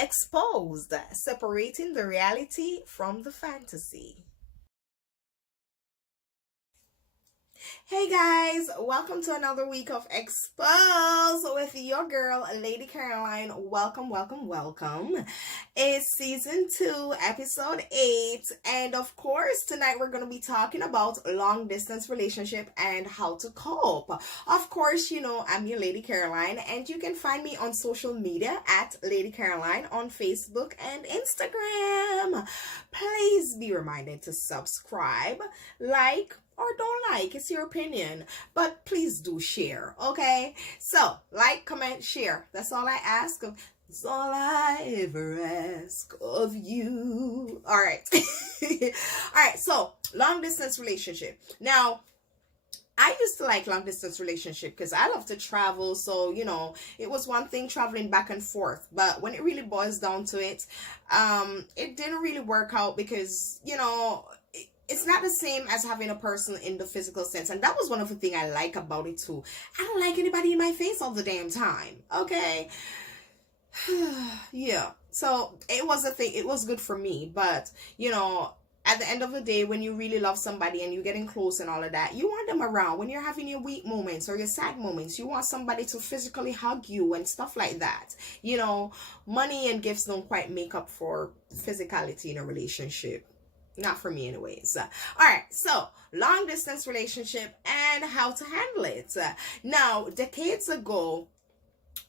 Exposed, separating the reality from the fantasy. Hey guys, welcome to another week of Expose with your girl, Lady Caroline. Welcome, welcome, welcome. It's season 2, episode 8, and of course, tonight we're going to be talking about long distance relationship and how to cope. Of course, you know, I'm your Lady Caroline, and you can find me on social media at Lady Caroline on Facebook and Instagram. Please be reminded to subscribe, like, or don't like, it's your opinion, but please do share. Okay, so like, comment, share, that's all I ask of, that's all I ever ask of you. All right. All right, so long distance relationship. Now, I used to like long distance relationship because I love to travel. So, you know, it was one thing traveling back and forth. But when it really boils down to it, it didn't really work out because, you know, it's not the same as having a person in the physical sense. And that was one of the things I like about it too. I don't like anybody in my face all the damn time. Okay. Yeah. So it was a thing. It was good for me. But, you know, at the end of the day, when you really love somebody and you're getting close and all of that, you want them around. When you're having your weak moments or your sad moments, you want somebody to physically hug you and stuff like that. You know, money and gifts don't quite make up for physicality in a relationship. Not for me anyways. All right, so long distance relationship and how to handle it. Now, decades ago,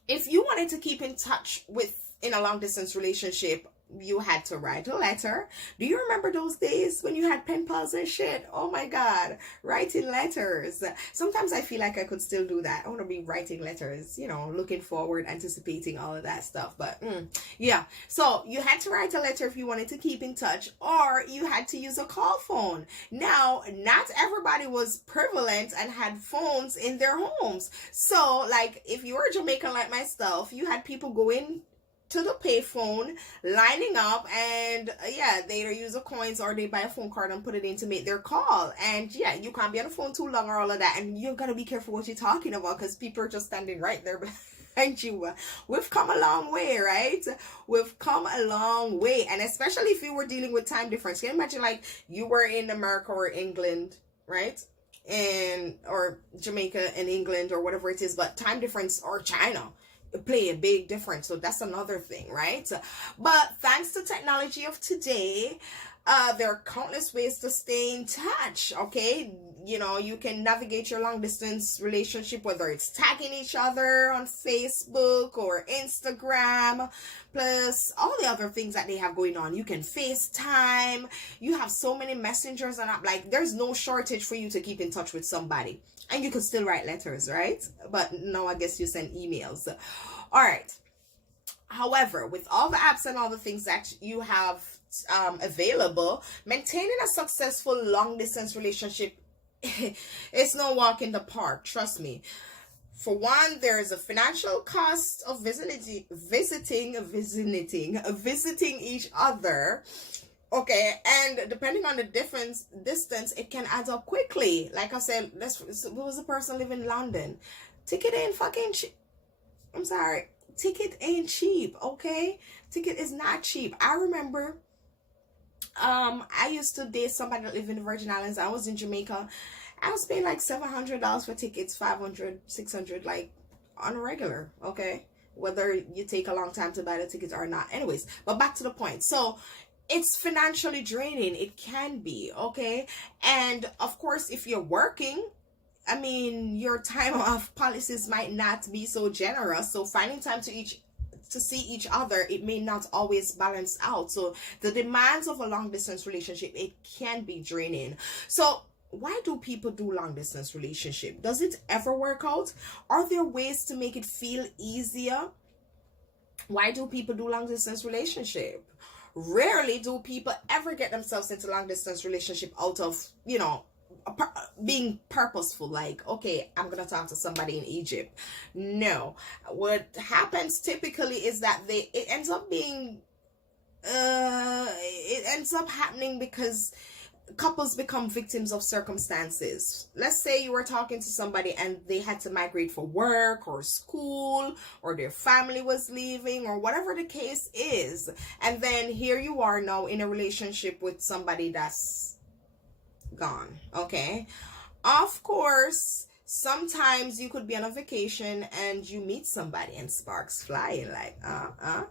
if you wanted to keep in touch with in a long distance relationship, you had to write a letter. Do you remember those days when you had pen pals and shit? Oh my god, writing letters. Sometimes I feel like I could still do that. I want to be writing letters, you know, looking forward, anticipating all of that stuff. But yeah, so you had to write a letter if you wanted to keep in touch, or you had to use a call phone. Now, not everybody was prevalent and had phones in their homes. So like if you were Jamaican like myself, you had people go in to the payphone, lining up, and yeah, they either use the coins or they buy a phone card and put it in to make their call. And yeah, you can't be on the phone too long or all of that, and you gotta be careful what you're talking about because people are just standing right there behind you. We've come a long way, right? We've come a long way, and especially if you were dealing with time difference. Can you imagine like you were in America or England, right? And or Jamaica and England or whatever it is, but time difference, or China, play a big difference. So that's another thing, right? But thanks to technology of today, there are countless ways to stay in touch. Okay, you know, you can navigate your long distance relationship, whether it's tagging each other on Facebook or Instagram, plus all the other things that they have going on. You can FaceTime. You have so many messengers, and I'm like, there's no shortage for you to keep in touch with somebody. And you could still write letters, right? But now I guess you send emails. All right. However, with all the apps and all the things that you have available, maintaining a successful long distance relationship it's no walk in the park. Trust me. For one, there is a financial cost of visiting each other. Okay, and depending on the difference distance, it can add up quickly. Like I said, there was a person living in London. Ticket ain't fucking cheap. I'm sorry. Ticket ain't cheap, okay? Ticket is not cheap. I remember I used to date somebody that lived in the Virgin Islands. I was in Jamaica. I was paying like $700 for tickets, 500, 600, like on a regular, okay? Whether you take a long time to buy the tickets or not. Anyways, but back to the point. So it's financially draining. It can be, okay? And of course, if you're working, I mean, your time off policies might not be so generous. So finding time to see each other, it may not always balance out. So the demands of a long distance relationship, it can be draining. So why do people do long distance relationship? Does it ever work out? Are there ways to make it feel easier? Why do people do long distance relationship? Rarely do people ever get themselves into long distance relationship out of, you know, being purposeful, like, okay, I'm gonna talk to somebody in Egypt. No, what happens typically is that it ends up happening because couples become victims of circumstances. Let's say you were talking to somebody and they had to migrate for work or school, or their family was leaving, or whatever the case is. And then here you are now in a relationship with somebody that's gone. Okay. Of course, sometimes you could be on a vacation and you meet somebody and sparks fly, like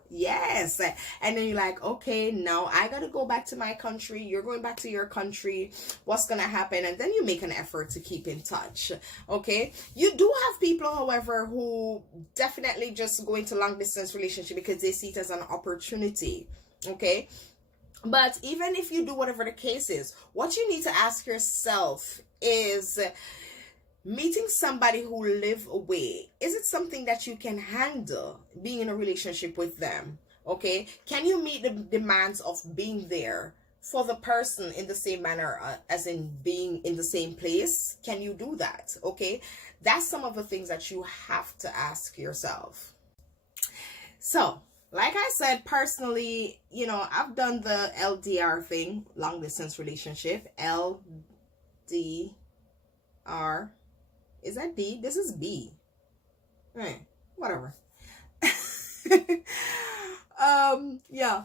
yes, and then you're like, okay, now I gotta go back to my country, you're going back to your country, what's gonna happen? And then you make an effort to keep in touch. Okay, you do have people, however, who definitely just go into long distance relationship because they see it as an opportunity. Okay, but even if you do whatever the case is, what you need to ask yourself is, meeting somebody who live away, is it something that you can handle being in a relationship with them? Okay, can you meet the demands of being there for the person in the same manner as in being in the same place? Can you do that? Okay, that's some of the things that you have to ask yourself. So like I said, personally, I've done the LDR thing, long distance relationship. LDR. Is that D? This is B. Right. Whatever. Yeah.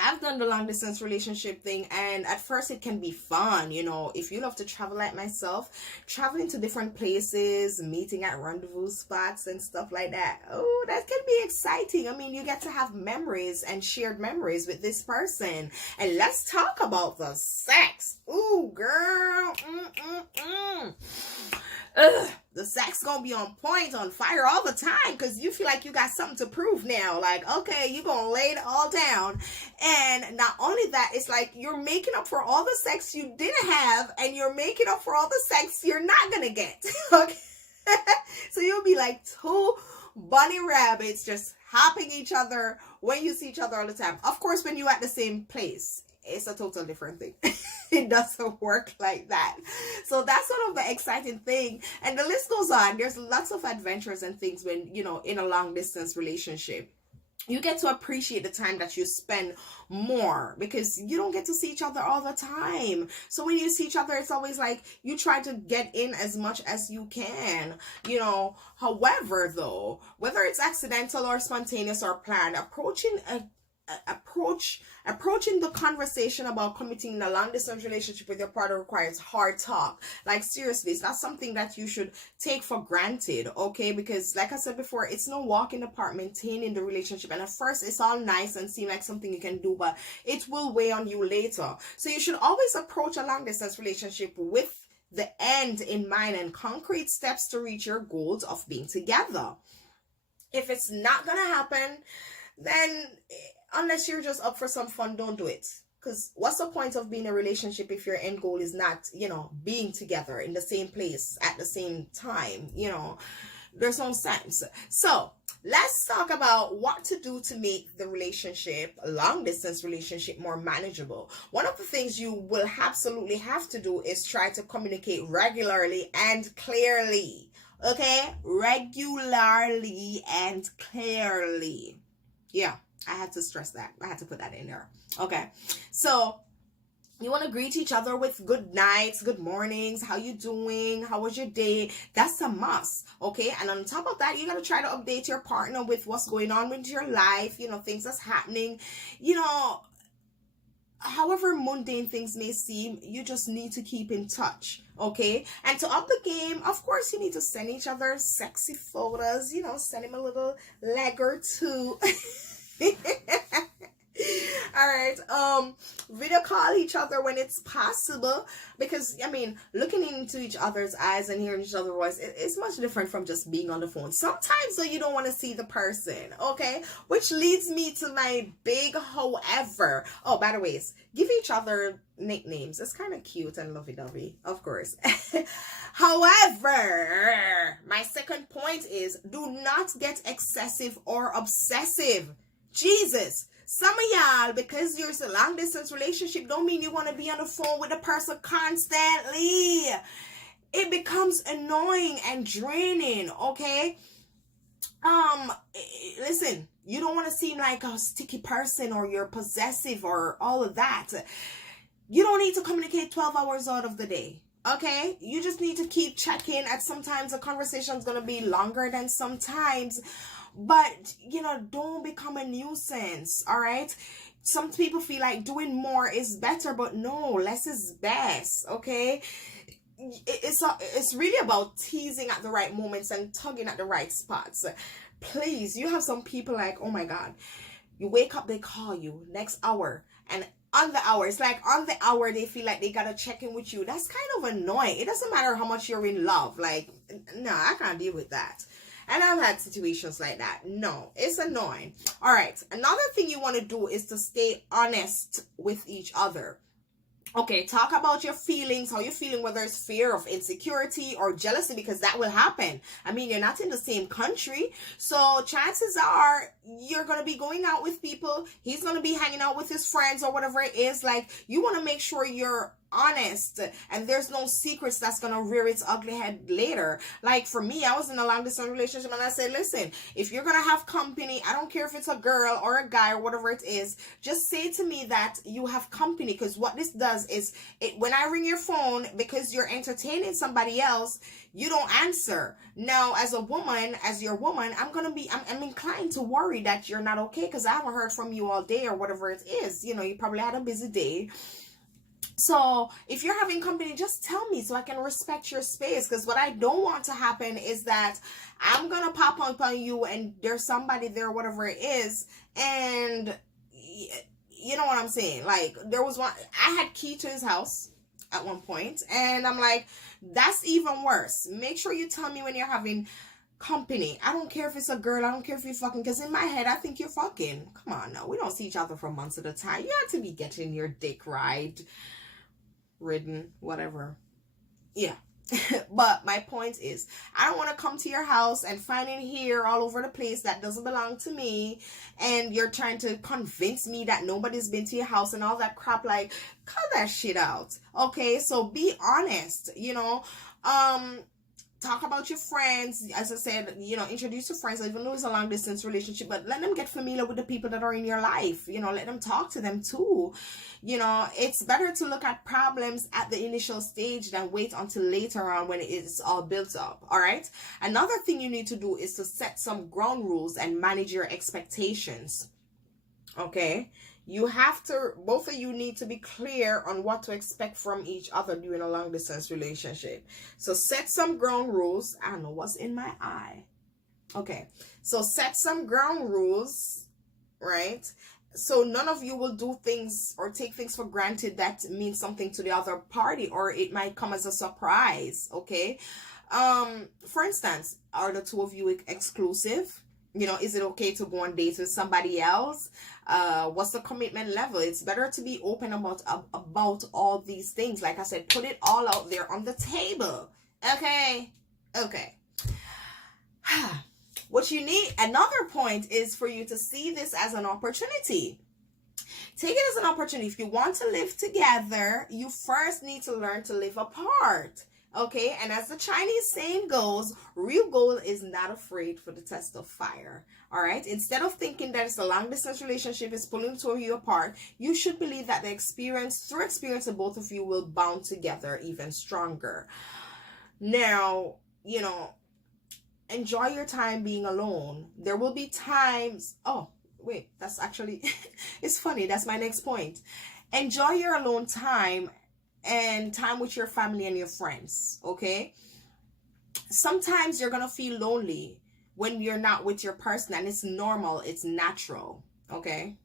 I've done the long distance relationship thing, and at first it can be fun, if you love to travel like myself, traveling to different places, meeting at rendezvous spots and stuff like that. Oh, that can be exciting. I mean, you get to have memories and shared memories with this person. And let's talk about the sex. Ooh, girl. Ugh, the sex gonna be on point, on fire all the time, because you feel like you got something to prove now. Like, okay, you're gonna lay it all down. And not only that, it's like you're making up for all the sex you didn't have, and you're making up for all the sex you're not gonna get. Okay. So you'll be like two bunny rabbits just hopping each other when you see each other all the time. Of course, when you're at the same place, it's a total different thing. It doesn't work like that. So that's sort of the exciting thing. And the list goes on. There's lots of adventures and things when, in a long distance relationship. You get to appreciate the time that you spend more, because you don't get to see each other all the time. So when you see each other, it's always like you try to get in as much as you can, However, though, whether it's accidental or spontaneous or planned, approaching the conversation about committing in a long distance relationship with your partner requires hard talk. Like, seriously, it's not something that you should take for granted. Okay, because like I said before, it's no walk in the park maintaining the relationship, and at first it's all nice and seem like something you can do, but it will weigh on you later. So you should always approach a long distance relationship with the end in mind and concrete steps to reach your goals of being together. If it's not gonna happen, then unless you're just up for some fun, don't do it. Because what's the point of being in a relationship if your end goal is not, being together in the same place at the same time? There's no sense. So let's talk about what to do to make the relationship, a long distance relationship, more manageable. One of the things you will absolutely have to do is try to communicate regularly and clearly. Okay? Regularly and clearly. Yeah, I had to stress that. I had to put that in there. Okay. So you want to greet each other with good nights, good mornings, how you doing, how was your day? That's a must. Okay. And on top of that, you got to try to update your partner with what's going on with your life, things that's happening, however mundane things may seem, you just need to keep in touch. Okay. And to up the game, of course, you need to send each other sexy photos, send him a little leg or two. All right. Video call each other when it's possible, because looking into each other's eyes and hearing each other's voice, it's much different from just being on the phone. Sometimes though, you don't want to see the person. Okay, which leads me to my big however. Oh, by the way, give each other nicknames. It's kind of cute and lovey-dovey, of course. However, my second point is, do not get excessive or obsessive. Jesus. Some of y'all, because you're in a long distance relationship, don't mean you want to be on the phone with the person constantly. It becomes annoying and draining. Okay. Listen, you don't want to seem like a sticky person or you're possessive or all of that. You don't need to communicate 12 hours out of the day. Okay, you just need to keep checking. At sometimes the conversation is going to be longer than sometimes, but don't become a nuisance. All right, some people feel like doing more is better, but no, less is best. Okay, it's really about teasing at the right moments and tugging at the right spots. Please, you have some people like, oh my god, you wake up, they call you next hour, and on the hour, it's like on the hour they feel like they gotta check in with you. That's kind of annoying. It doesn't matter how much you're in love. Like, no, I can't deal with that. And I've had situations like that. No, it's annoying. All right, another thing you want to do is to stay honest with each other. Okay, talk about your feelings, how you're feeling, whether it's fear of insecurity or jealousy, because that will happen. I mean, you're not in the same country, so chances are you're going to be going out with people. He's going to be hanging out with his friends or whatever it is. Like, you want to make sure you're honest and there's no secrets that's gonna rear its ugly head later. Like for me, I was in a long distance relationship and I said, listen, if you're gonna have company, I don't care if it's a girl or a guy or whatever it is, just say to me that you have company, because what this does is when I ring your phone because you're entertaining somebody else, you don't answer. Now as a woman, as your woman, I'm inclined to worry that you're not okay because I haven't heard from you all day or whatever it is. You probably had a busy day. So if you're having company, just tell me so I can respect your space. Because what I don't want to happen is that I'm going to pop up on you and there's somebody there, whatever it is. And you know what I'm saying? Like there was one, I had key to his house at one point. And I'm like, that's even worse. Make sure you tell me when you're having company. I don't care if it's a girl. I don't care if you're fucking. Because in my head, I think you're fucking. Come on now. We don't see each other for months at a time. You have to be getting your dick ridden, whatever. Yeah. But my point is, I don't want to come to your house and find in here all over the place that doesn't belong to me, and you're trying to convince me that nobody's been to your house and all that crap. Like, cut that shit out. Okay, so be honest. Talk about your friends. As I said, introduce your friends, even though it's a long distance relationship, but let them get familiar with the people that are in your life. Let them talk to them too. It's better to look at problems at the initial stage than wait until later on when it's all built up. All right. Another thing you need to do is to set some ground rules and manage your expectations. Okay. Both of you need to be clear on what to expect from each other during a long distance relationship. So set some ground rules. I don't know what's in my eye. Okay. So set some ground rules, right? So none of you will do things or take things for granted that means something to the other party, or it might come as a surprise. Okay. For instance, are the two of you exclusive? Is it okay to go on dates with somebody else? What's the commitment level? It's better to be open about all these things. Like I said, put it all out there on the table. Okay. What you need, another point, is for you to see this as an opportunity. Take it as an opportunity. If you want to live together, you first need to learn to live apart. Okay, and as the Chinese saying goes, real gold is not afraid for the test of fire. All right, instead of thinking that it's a long distance relationship is pulling two of you apart, you should believe that through experience of both of you will bond together even stronger. Now, enjoy your time being alone. There will be times. Oh, wait, that's actually, it's funny. That's my next point. Enjoy your alone time and time with your family and your friends. Okay, sometimes you're gonna feel lonely when you're not with your person, and it's normal, it's natural. Okay,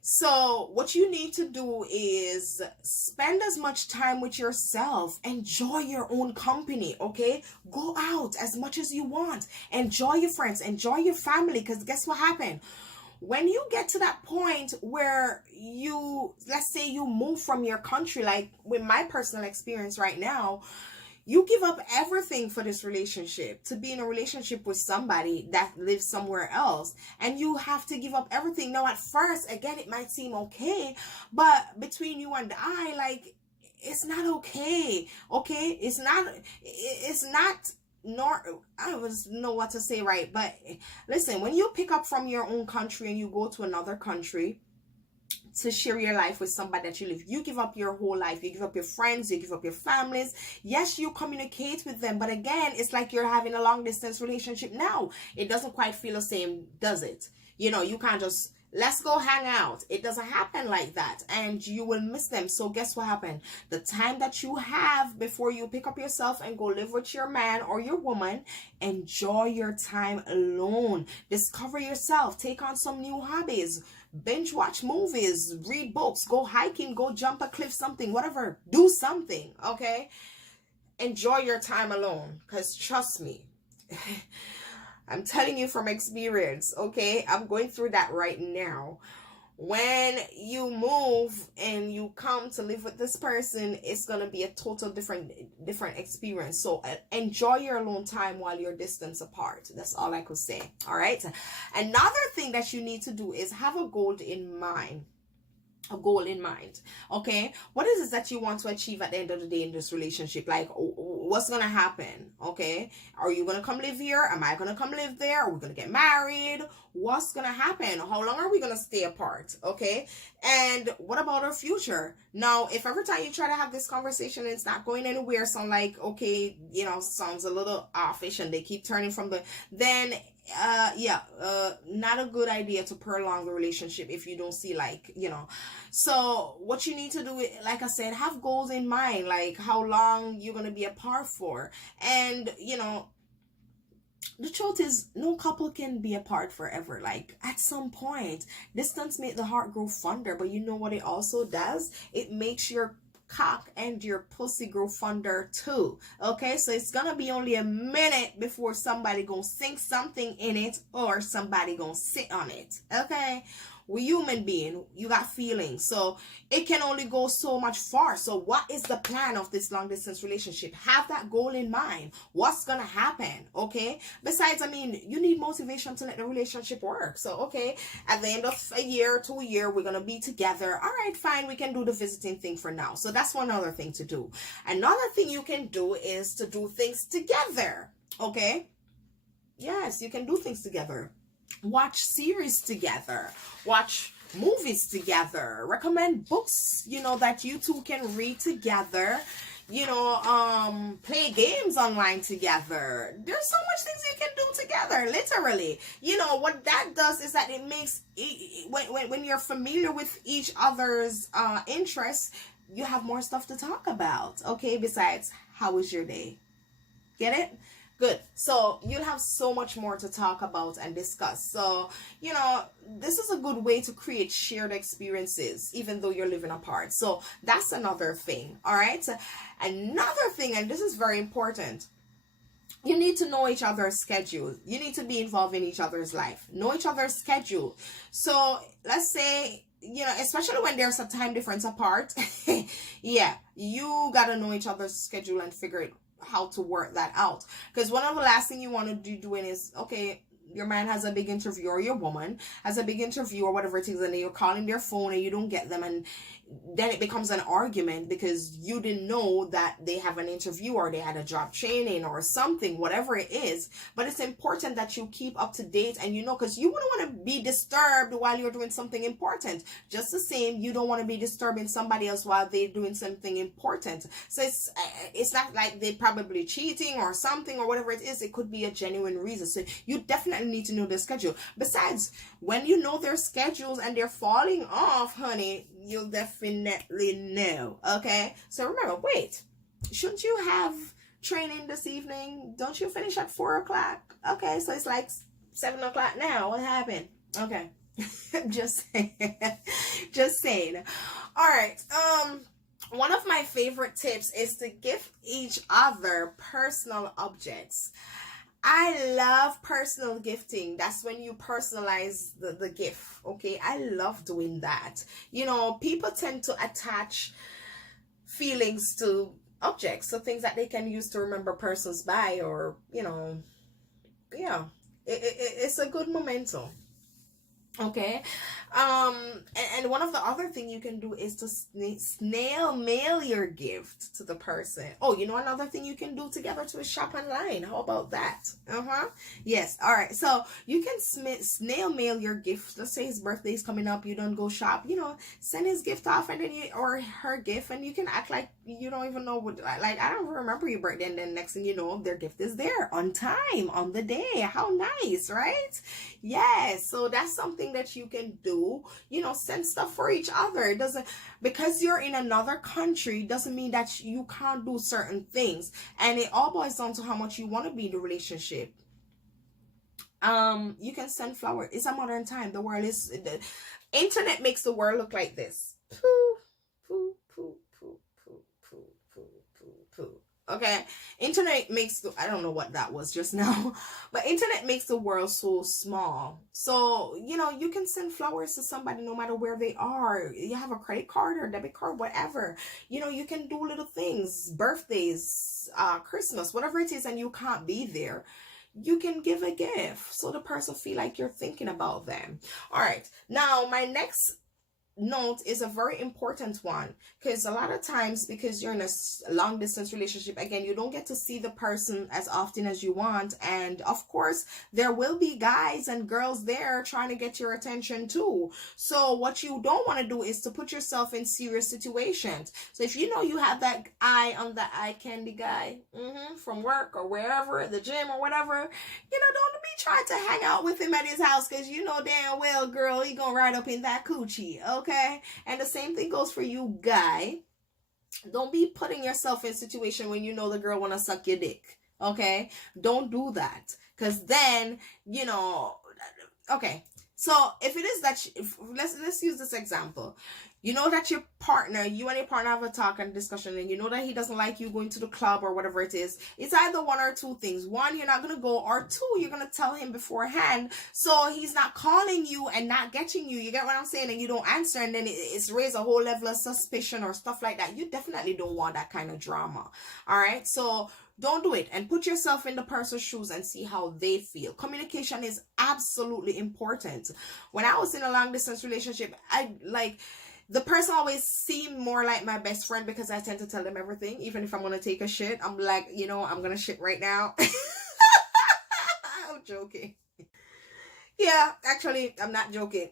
so what you need to do is spend as much time with yourself. Enjoy your own company. Okay, go out as much as you want. Enjoy your friends, enjoy your family, because guess what happened? When you get to that point where let's say you move from your country, like with my personal experience right now, you give up everything for this relationship to be in a relationship with somebody that lives somewhere else, and you have to give up everything. Now, at first, again, it might seem okay, but between you and I, like, it's not okay. Okay, it's not nor I don't know what to say, right? But listen, when you pick up from your own country and you go to another country, to share your life with somebody that you live. You give up your whole life. You give up your friends. You give up your families. Yes, you communicate with them, but again, it's like you're having a long distance relationship now. It doesn't quite feel the same, does it? You can't just, let's go hang out. It doesn't happen like that, and you will miss them. So guess what happened? The time that you have before you pick up yourself and go live with your man or your woman, enjoy your time alone. Discover yourself. Take on some new hobbies. Binge watch movies, read books, go hiking, go jump a cliff, something, whatever. Do something, okay? Enjoy your time alone, because trust me, I'm telling you from experience, okay? I'm going through that right now. When you move and you come to live with this person, it's gonna be a total different experience. So enjoy your alone time while you're distance apart. That's all I could say. All right. Another thing that you need to do is have a goal in mind. Okay, what is it that you want to achieve at the end of the day in this relationship? Like, what's gonna happen? Okay, are you gonna come live here? Am I gonna come live there? Are we gonna get married? What's gonna happen? How long are we gonna stay apart? Okay, and what about our future? Now, if every time you try to have this conversation and it's not going anywhere, sound like, okay, sounds a little offish, and they keep turning from then not a good idea to prolong the relationship if you don't see, like, so what you need to do, like I said, have goals in mind, like how long you're going to be apart for. And the truth is, no couple can be apart forever. Like, at some point, distance makes the heart grow fonder, but you know what it also does? It makes your cock and your pussy grow fonder too. Okay, so it's gonna be only a minute before somebody gonna sink something in it or somebody gonna sit on it. Okay, we human being, you got feelings, so it can only go so much far. So what is the plan of this long distance relationship? Have that goal in mind. What's gonna happen? Okay, besides, I mean, you need motivation to let the relationship work. So okay, at the end of a year, 2 years, we're gonna be together. All right, fine, we can do the visiting thing for now. So that's one other thing to do. Another thing you can do is to do things together. Okay, yes, you can do things together. Watch series together, watch movies together, recommend books that you two can read together, play games online together. There's so much things you can do together, literally. What that does is that it makes when you're familiar with each other's interests, you have more stuff to talk about. Okay, besides, how was your day? Get it? Good. So you'll have so much more to talk about and discuss. So, this is a good way to create shared experiences, even though you're living apart. So that's another thing. All right. Another thing, and this is very important, you need to know each other's schedule. You need to be involved in each other's life. Know each other's schedule. So let's say, especially when there's a time difference apart, yeah, you got to know each other's schedule and figure it how to work that out. Because one of the last thing you want to be doing is, okay, your man has a big interview or your woman has a big interview or whatever it is, and you're calling their phone and you don't get them, and then it becomes an argument because you didn't know that they have an interview or they had a job training or something, whatever it is. But it's important that you keep up to date, and because you wouldn't want to be disturbed while you're doing something important. Just the same, you don't want to be disturbing somebody else while they're doing something important. So it's not like they're probably cheating or something or whatever it is. It could be a genuine reason. So you definitely need to know their schedule. Besides, when you know their schedules and they're falling off, honey, you'll definitely know. Okay, so remember, wait, shouldn't you have training this evening? Don't you finish at 4:00? Okay, so it's like 7:00 now. What happened? Okay. just saying. All right, one of my favorite tips is to give each other personal objects. I love personal gifting. That's when you personalize the gift. Okay, I love doing that. People tend to attach feelings to objects, so things that they can use to remember persons by, or yeah, it's a good memento. Okay, Um, and one of the other thing you can do is to snail mail your gift to the person. Oh, you know another thing you can do together to is shop online. How about that? Yes. All right. So you can snail mail your gift. Let's say his birthday's coming up. You don't go shop. Send his gift off, and then or her gift, and you can act like you don't even know what. Like, I don't remember your birthday, and then next thing you know, their gift is there on time on the day. How nice, right? Yes. So that's something that you can do. Send stuff for each other. It doesn't, because you're in another country doesn't mean that you can't do certain things, and it all boils down to how much you want to be in the relationship. You can send flowers. It's a modern time. The internet makes the world look like this. Poo, poo, poo, poo, poo, poo, poo, poo, poo. Okay, internet makes I don't know what that was just now, but internet makes the world so small. So you can send flowers to somebody no matter where they are. You have a credit card or debit card, whatever. You can do little things, birthdays, Christmas, whatever it is, and you can't be there. You can give a gift so the person feel like you're thinking about them. All right, now my next note is a very important one, because a lot of times, because you're in a long distance relationship, again, you don't get to see the person as often as you want, and of course there will be guys and girls there trying to get your attention too. So what you don't want to do is to put yourself in serious situations. So if you have that eye on the eye candy guy from work or wherever, the gym or whatever, don't be trying to hang out with him at his house, because damn well, girl, he gonna ride up in that coochie. Okay, and the same thing goes for you, guy. Don't be putting yourself in a situation when the girl wanna suck your dick. Okay, don't do that, because then okay. So if it is that, let's use this example. That you and your partner have a talk and discussion, and that he doesn't like you going to the club or whatever it is. It's either one or two things. One, you're not going to go, or two, you're going to tell him beforehand, so he's not calling you and not getting you. You get what I'm saying? And you don't answer, and then it's raised a whole level of suspicion or stuff like that. You definitely don't want that kind of drama. All right? So don't do it, and put yourself in the person's shoes and see how they feel. Communication is absolutely important. When I was in a long distance relationship, the person always seemed more like my best friend, because I tend to tell them everything. Even if I'm going to take a shit, I'm like, I'm going to shit right now. I'm joking. Yeah, actually, I'm not joking.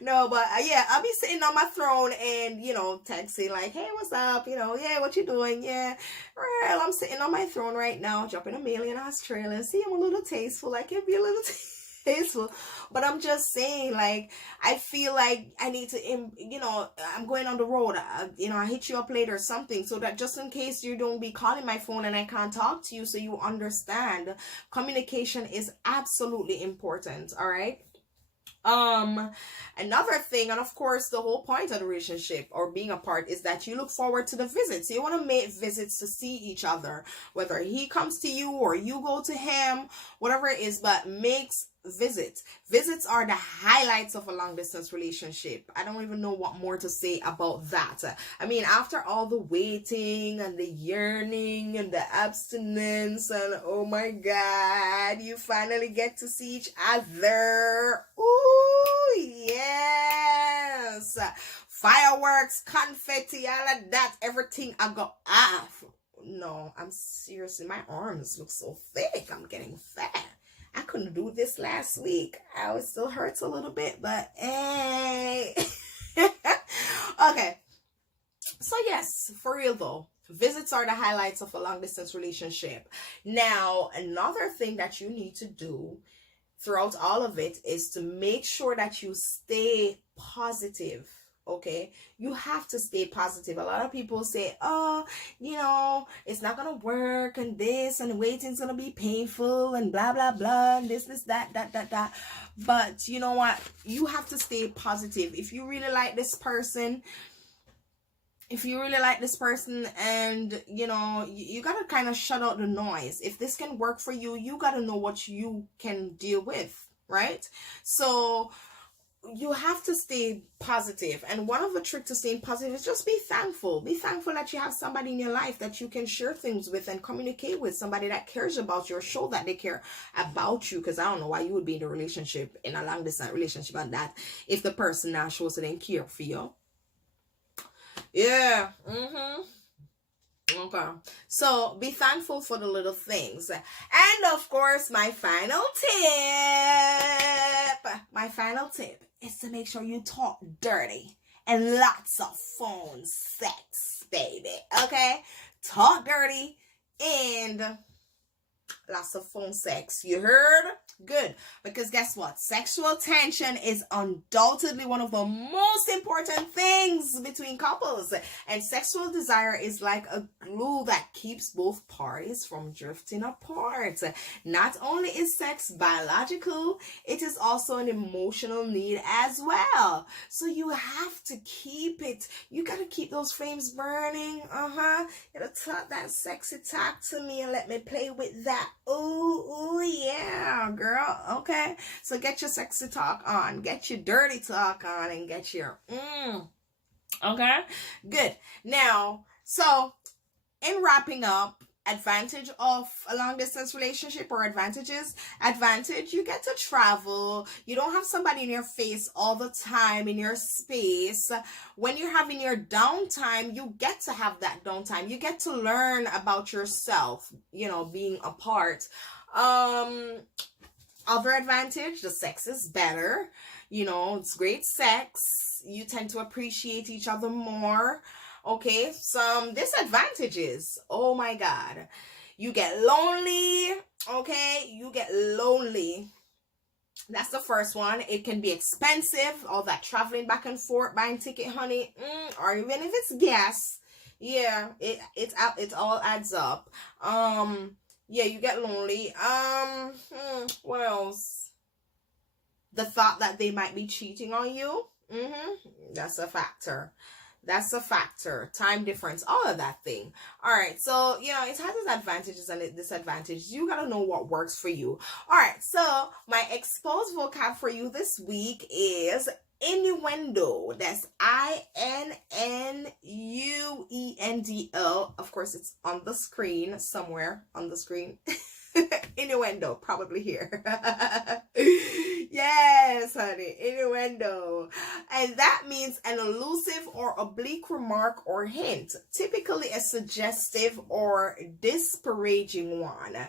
No, but yeah, I'll be sitting on my throne and, texting like, hey, what's up? Yeah, what you doing? Yeah. Well, I'm sitting on my throne right now, dropping a mail in Australia. See, I'm a little tasteful. I can be a little tasteful. But I'm just saying, like, I feel like I need to, I'm going on the road. I hit you up later or something, so that just in case you don't be calling my phone and I can't talk to you, so you understand. Communication is absolutely important. All right. Another thing, and of course the whole point of the relationship or being apart, is that you look forward to the visits. You want to make visits to see each other, whether he comes to you or you go to him, whatever it is, but makes visits are the highlights of a long distance relationship. I don't even know what more to say about that. I mean, after all the waiting and the yearning and the abstinence, and oh my god, you finally get to see each other. Ooh, yes, fireworks, confetti, all of that, everything I got off. No, I'm seriously, my arms look so thick. I'm getting fat. I couldn't do this last week. It still hurts a little bit, but hey. Okay. So yes, for real though, visits are the highlights of a long distance relationship. Now, another thing that you need to do throughout all of it is to make sure that you stay positive. Okay, you have to stay positive. A lot of people say, oh, it's not gonna work, and this, and waiting's gonna be painful, and blah blah blah, and this that. But you know what, you have to stay positive. If you really like this person, and you gotta kind of shut out the noise. If this can work for you, you gotta know what you can deal with, right? So you have to stay positive. And one of the tricks to staying positive is just be thankful. Be thankful that you have somebody in your life that you can share things with and communicate with, somebody that cares about you or show that they care about you. Because I don't know why you would be in a relationship, in a long distance relationship, and that if the person now shows that they care for you. Yeah. Okay. So be thankful for the little things. And of course, my final tip is to make sure you talk dirty and lots of phone sex, baby. Okay? Talk dirty and lots of phone sex. You heard? Good. Because guess what? Sexual tension is undoubtedly one of the most important things between couples. And sexual desire is like a glue that keeps both parties from drifting apart. Not only is sex biological, it is also an emotional need as well. So you have to keep it. You gotta keep those flames burning. You gotta talk that sexy talk to me and let me play with that. Ooh, yeah, girl. Okay. So get your sexy talk on, get your dirty talk on, and get your okay. Good. Now, so in wrapping up, advantage of a long distance relationship or advantage, you get to travel. You don't have somebody in your face all the time in your space. When you're having your downtime, you get to have that downtime. You get to learn about yourself, being apart. Other advantage, the sex is better. It's great sex. You tend to appreciate each other more. Okay, some disadvantages. Oh my God. You get lonely. Okay, you get lonely. That's the first one. It can be expensive. All that traveling back and forth, buying ticket, honey. Or even if it's gas. Yeah, it all adds up. Yeah, you get lonely. What else? The thought that they might be cheating on you. That's a factor. Time difference, all of that thing. All right, so it has its advantages and disadvantages. You gotta know what works for you. All right, so my exposed vocab for you this week is innuendo. That's INNUENDO. Of course, it's on the screen somewhere on the screen. Innuendo, probably here. Yes, honey, innuendo. And that means an elusive or oblique remark or hint, typically a suggestive or disparaging one.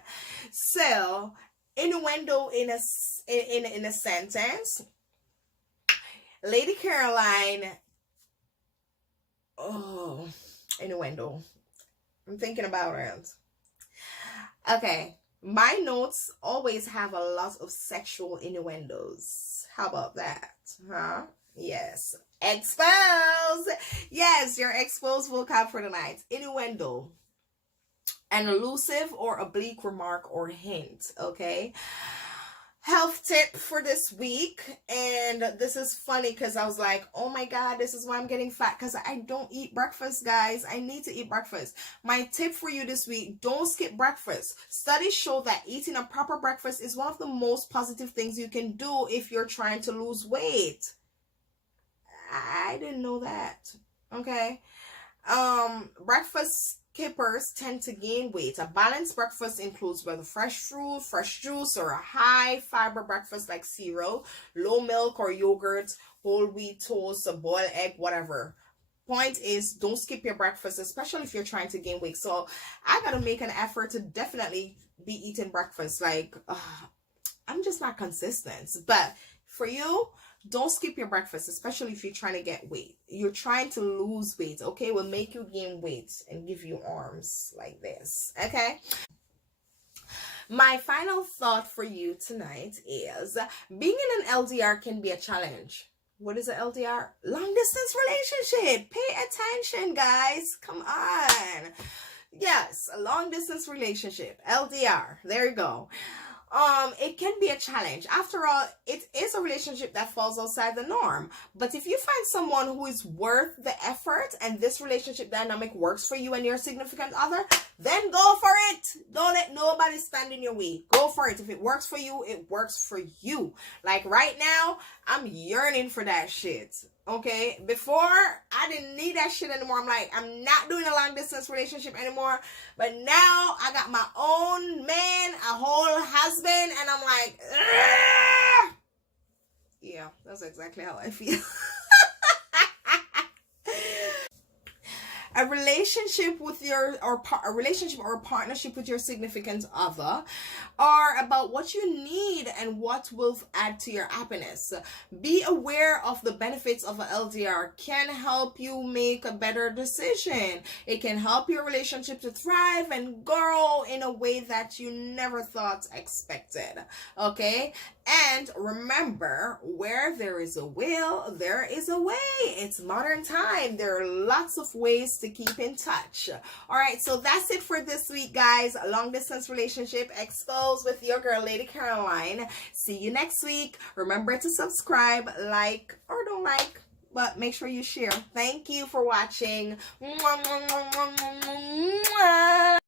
So, innuendo in a sentence. Lady Caroline, innuendo. I'm thinking about it. Okay. My notes always have a lot of sexual innuendos. How about that? Huh? Yes. Exposed. Yes, your exposed vocab for the night. Innuendo. An elusive or oblique remark or hint. Okay. Health tip for this week, and this is funny because I was like, oh my God, this is why I'm getting fat, because I don't eat breakfast, guys. I need to eat breakfast. My tip for you this week, don't skip breakfast. Studies show that eating a proper breakfast is one of the most positive things you can do if you're trying to lose weight. I didn't know that. Okay. Breakfast skippers tend to gain weight. A balanced breakfast includes whether fresh fruit, fresh juice, or a high fiber breakfast like cereal, low milk or yogurt, whole wheat toast, a boiled egg, whatever. Point is, don't skip your breakfast, especially if you're trying to gain weight. So I gotta make an effort to definitely be eating breakfast. I'm just not consistent. But for you, don't skip your breakfast, especially if you're trying to get weight. You're trying to lose weight, okay? Will make you gain weight and give you arms like this, okay? My final thought for you tonight is being in an LDR can be a challenge. What is an LDR? Long distance relationship. Pay attention, guys. Come on. Yes, a long distance relationship. LDR. There you go. It can be a challenge. After all, it is a relationship that falls outside the norm. But if you find someone who is worth the effort and this relationship dynamic works for you and your significant other, then go for it. Don't let nobody stand in your way. Go for it. If it works for you, it works for you. Like right now, I'm yearning for that shit. Okay, before I didn't need that shit anymore. I'm like, I'm not doing a long distance relationship anymore. But now I got my own man, a whole husband, and I'm like, ugh! Yeah, that's exactly how I feel. A relationship with a relationship or a partnership with your significant other are about what you need and what will add to your happiness. Be aware of the benefits of a LDR can help you make a better decision. It can help your relationship to thrive and grow in a way that you never thought expected. Okay? And remember, where there is a will, there is a way. It's modern time. There are lots of ways to keep in touch. All right, so that's it for this week, guys. Long distance relationship exposed with your girl, Lady Caroline. See you next week. Remember to subscribe, like, or don't like, but make sure you share. Thank you for watching. Mwah, mwah, mwah, mwah, mwah, mwah.